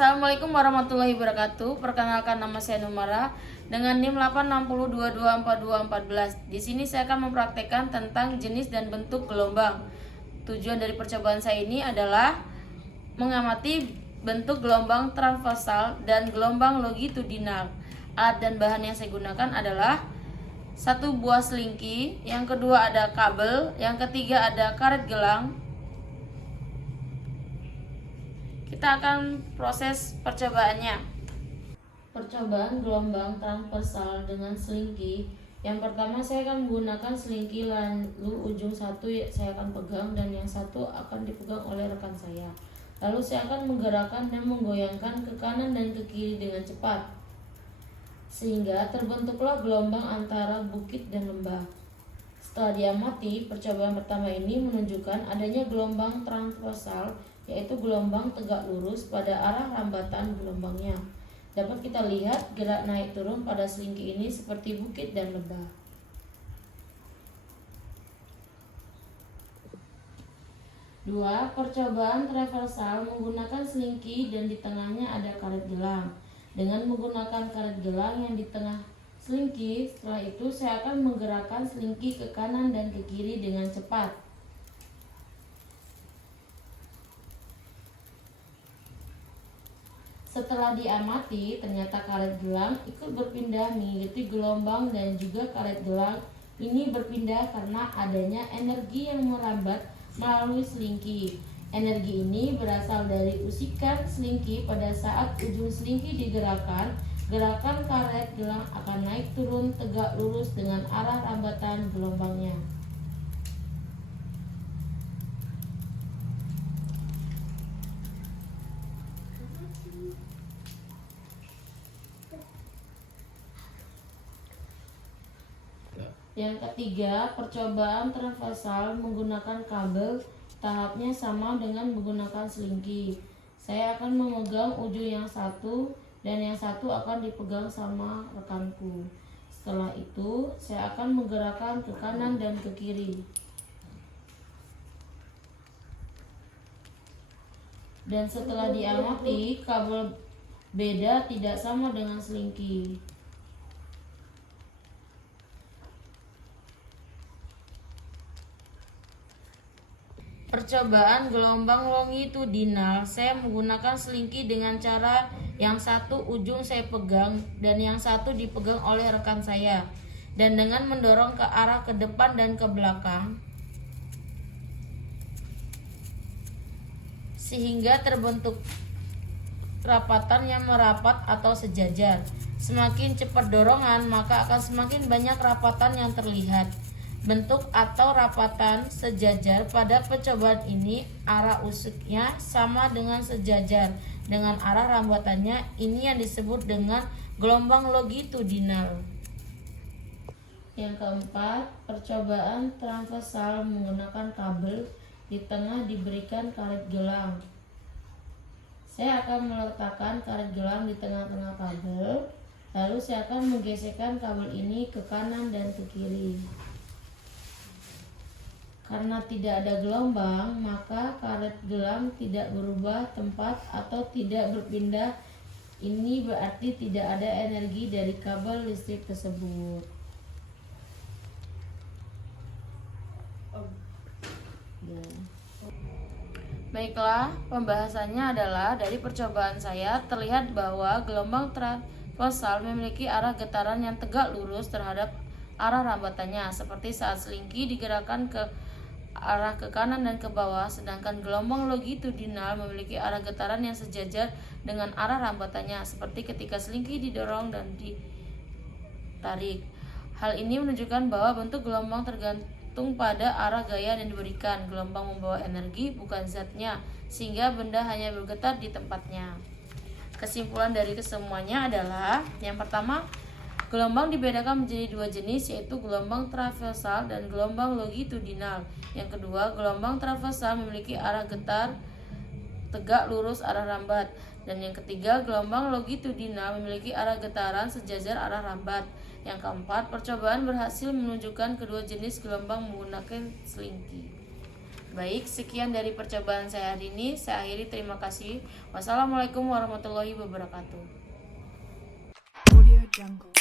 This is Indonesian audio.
Assalamualaikum warahmatullahi wabarakatuh. Perkenalkan, nama saya Numara dengan NIM 860224214. Di sini saya akan mempraktekkan tentang jenis dan bentuk gelombang. Tujuan dari percobaan saya ini adalah mengamati bentuk gelombang transversal dan gelombang longitudinal. Alat dan bahan yang saya gunakan adalah satu buah selingki, yang kedua ada kabel, yang ketiga ada karet gelang. Kita akan proses percobaannya. Percobaan gelombang transversal dengan selingki. Yang pertama saya akan menggunakan selingki, lalu ujung satu saya akan pegang dan yang satu akan dipegang oleh rekan saya. Lalu saya akan menggerakkan dan menggoyangkan ke kanan dan ke kiri dengan cepat, sehingga terbentuklah gelombang antara bukit dan lembah. Setelah diamati, percobaan pertama ini menunjukkan adanya gelombang transversal, yaitu gelombang tegak lurus pada arah rambatan gelombangnya. Dapat kita lihat gerak naik turun pada selingki ini seperti bukit dan lembah. Dua, percobaan transversal menggunakan selingki dan di tengahnya ada karet gelang. Dengan menggunakan karet gelang yang di tengah selingki, setelah itu saya akan menggerakkan selingki ke kanan dan ke kiri dengan cepat. Setelah diamati, ternyata karet gelang ikut berpindah mengikuti gelombang dan juga karet gelang ini berpindah karena adanya energi yang merambat melalui selingki. Energi ini berasal dari usikan selingki. Pada saat ujung selingki digerakkan, gerakan karet gelang akan naik turun tegak lurus dengan arah rambatan gelombangnya. Yang ketiga, percobaan transversal menggunakan kabel. Tahapnya sama dengan menggunakan selingki. Saya akan memegang ujung yang satu dan yang satu akan dipegang sama rekanku. Setelah itu, saya akan menggerakkan ke kanan dan ke kiri. Dan setelah diamati, kabel beda tidak sama dengan selingki. Percobaan gelombang longitudinal, saya menggunakan selingki dengan cara yang satu ujung saya pegang dan yang satu dipegang oleh rekan saya, dan dengan mendorong ke arah ke depan dan ke belakang sehingga terbentuk rapatan yang merapat atau sejajar. Semakin cepat dorongan, maka akan semakin banyak rapatan yang terlihat. Bentuk atau rapatan sejajar pada percobaan ini, arah usiknya sama dengan sejajar dengan arah rambatannya. Ini yang disebut dengan gelombang longitudinal. Yang keempat, percobaan transversal menggunakan kabel. Di tengah diberikan karet gelang. Saya akan meletakkan karet gelang di tengah-tengah kabel, lalu saya akan menggesekkan kabel ini ke kanan dan ke kiri. Karena tidak ada gelombang, maka karet gelang tidak berubah tempat atau tidak berpindah. Ini berarti tidak ada energi dari kabel listrik tersebut. Baiklah, pembahasannya adalah dari percobaan saya terlihat bahwa gelombang transversal memiliki arah getaran yang tegak lurus terhadap arah rambatannya, seperti saat selingki digerakkan ke arah ke kanan dan ke bawah, sedangkan gelombang longitudinal memiliki arah getaran yang sejajar dengan arah rambatannya, seperti ketika selingki didorong dan ditarik. Hal ini menunjukkan bahwa bentuk gelombang tergantung pada arah gaya yang diberikan. Gelombang membawa energi, bukan zatnya, sehingga benda hanya bergetar di tempatnya. Kesimpulan dari kesemuanya adalah, yang pertama, gelombang dibedakan menjadi dua jenis, yaitu gelombang transversal dan gelombang longitudinal. Yang kedua, gelombang transversal memiliki arah getar tegak lurus arah rambat. Dan yang ketiga, gelombang longitudinal memiliki arah getaran sejajar arah rambat. Yang keempat, percobaan berhasil menunjukkan kedua jenis gelombang menggunakan selingki. Baik, sekian dari percobaan saya hari ini. Saya akhiri, terima kasih. Wassalamualaikum warahmatullahi wabarakatuh. Audio Jungle.